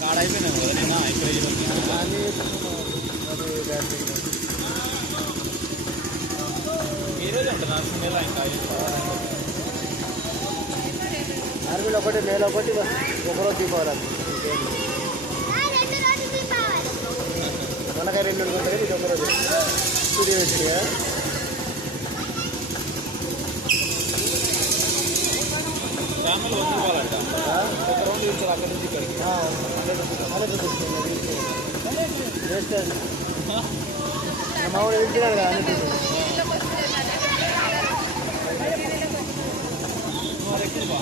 కాడైపోయినావు కదా నిన్న ఈ రోజు ఉంటుంది నర్సింగ్ ఇంకా ఆర్మీలో ఒకటి నేల ఒకటి ఒకరోజు దీపావళి మనకాయ 2 ఉంటుంది ఇది ఒకరోజు స్టూడియో వచ్చింది ఫ్యామిలీ వదులుకోవాలంట ఒక రౌండ్ ఇచ్చారు అక్కడి నుంచి ఇక్కడికి మా ఊరు వెళ్తున్నాడు కదా ఎక్కువ